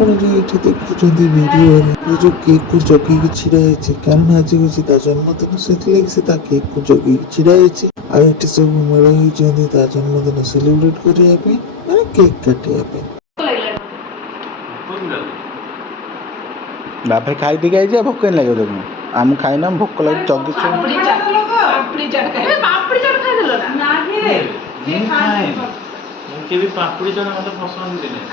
ଆପଣ ଯେଉଁ ଏଠି ଦେଖୁଛନ୍ତି ଭିଡ଼ିଓରେ ଏ ଯେଉଁ କେକ୍କୁ ଜଗିକି ଛିଡ଼ା ହେଇଛି, କାରଣ ଆଜି ହେଉଛି ତା ଜନ୍ମଦିନ, ସେଥିଲାଗି ସେ ତା କେକ୍କୁ ଜଗିକି ଛିଡ଼ା ହେଇଛି। ଆଉ ଏଠି ସବୁ ମେଳ ହେଇଛନ୍ତି ତା ଜନ୍ମଦିନ ସେଲିବ୍ରେଟ୍ କରିବା ପାଇଁ, ମାନେ କେକ୍ କାଟିବା ପାଇଁ। ବାପା ଖାଇଦେଇକି ଆଇଛି, ଭୋକ ହିଁ ଲାଗିବ ଦେଖୁନ। ଆମକୁ ଖାଇନା, ଭୋକ ଲାଗି ଜଗିଛୁ। କେବେ ପାପୁଡ଼ି ଚାଟ ମତେ ପସନ୍ଦ ବି ନାହିଁ।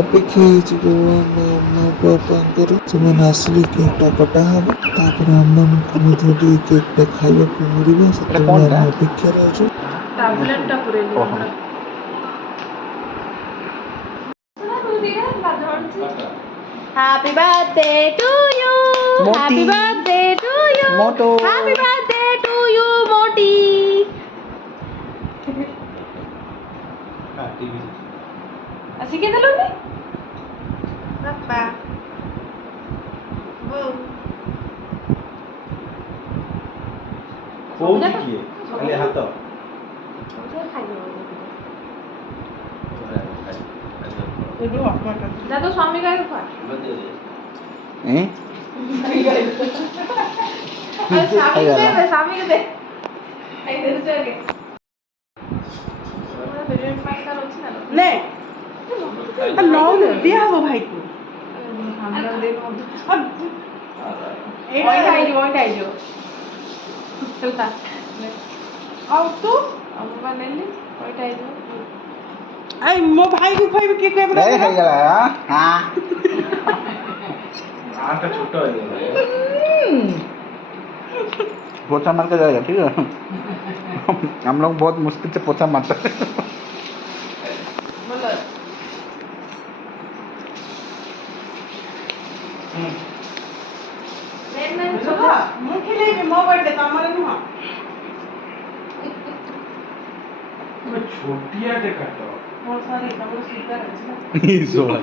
ଅପେକ୍ଷା ହେଇଛି କେବଳ ଆମ ମା ବାପାଙ୍କର, ସେମାନେ ଆସିଲେ କେକ୍ଟା କଟା ହେବ, ତାପରେ ଆମମାନଙ୍କୁ ମଧ୍ୟ ଟିକେ କେକ୍ଟା ଖାଇବାକୁ ମିଳିବ, ସେତେବେଳେ ଆମେ ଅପେକ୍ଷାରେ ଅଛୁ। Happy birthday to you. Happy birthday to you. Moto. Happy birthday to you, Moti. Así que dalo ni. Papa. Wow. କୋଉଠି କିଏ ଖାଲି ହାତ जा तो स्वामी का है स्वामी के दे आई दे चल के ले नो बिया हो भाई को अब ओइट आई जो चलता और तू अब बने ले ओइट आई जो आई मो भाई को खाई के के बड़ा ଏ ହେଇଗଲା हां आटा छोटा हो गया। पोछा मार के जाएगा, ठीक है। हम लोग बहुत मुश्किल से पोछा मारते हैं। बोलो नहीं छोटा मुखी ले मो बर्थडे तमरे नु छोटिया टे काटो मोर सारी तमरे स्वीकार अछि ना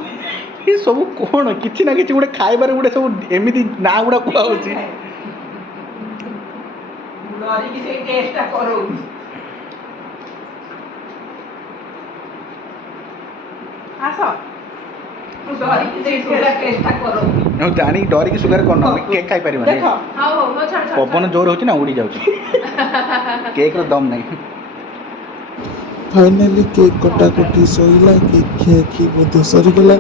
ये सब कौन किसी ना किसी गोटे खाइबार गोटे सब एमती ना गुड़ा कुआ होची लॉरी की से टेस्ट करो आसो लॉरी की से टेस्ट करो नो जानी डरी की सुगर करना केक खाई पारी माने देखो हां हो छाड़ पवन जोर होची ना उड़ी जाउची केक रो दम नहीं। फाइनाली केक कटाकटी सैला, केक खियाखी ମଧ୍ୟ ସରିଗଲା।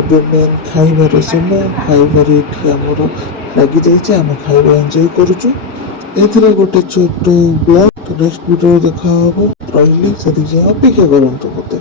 ଏବେ ମେନ୍ ଖାଇବାର ସମୟ। ଖାଇବାରେ ଏଠି ଆମର ଲାଗିଯାଇଛି, ଆମେ ଖାଇବା ଏନ୍ଜୟ କରୁଛୁ। ଏଥିରେ ଗୋଟେ ଛୋଟ ବ୍ଲଗ୍, ନେକ୍ସଟ ଭିଡ଼ିଓ ଦେଖା ହେବ। ରହିଲି, ସେତିକି ଯାଏଁ ଅପେକ୍ଷା କରନ୍ତୁ ମୋତେ।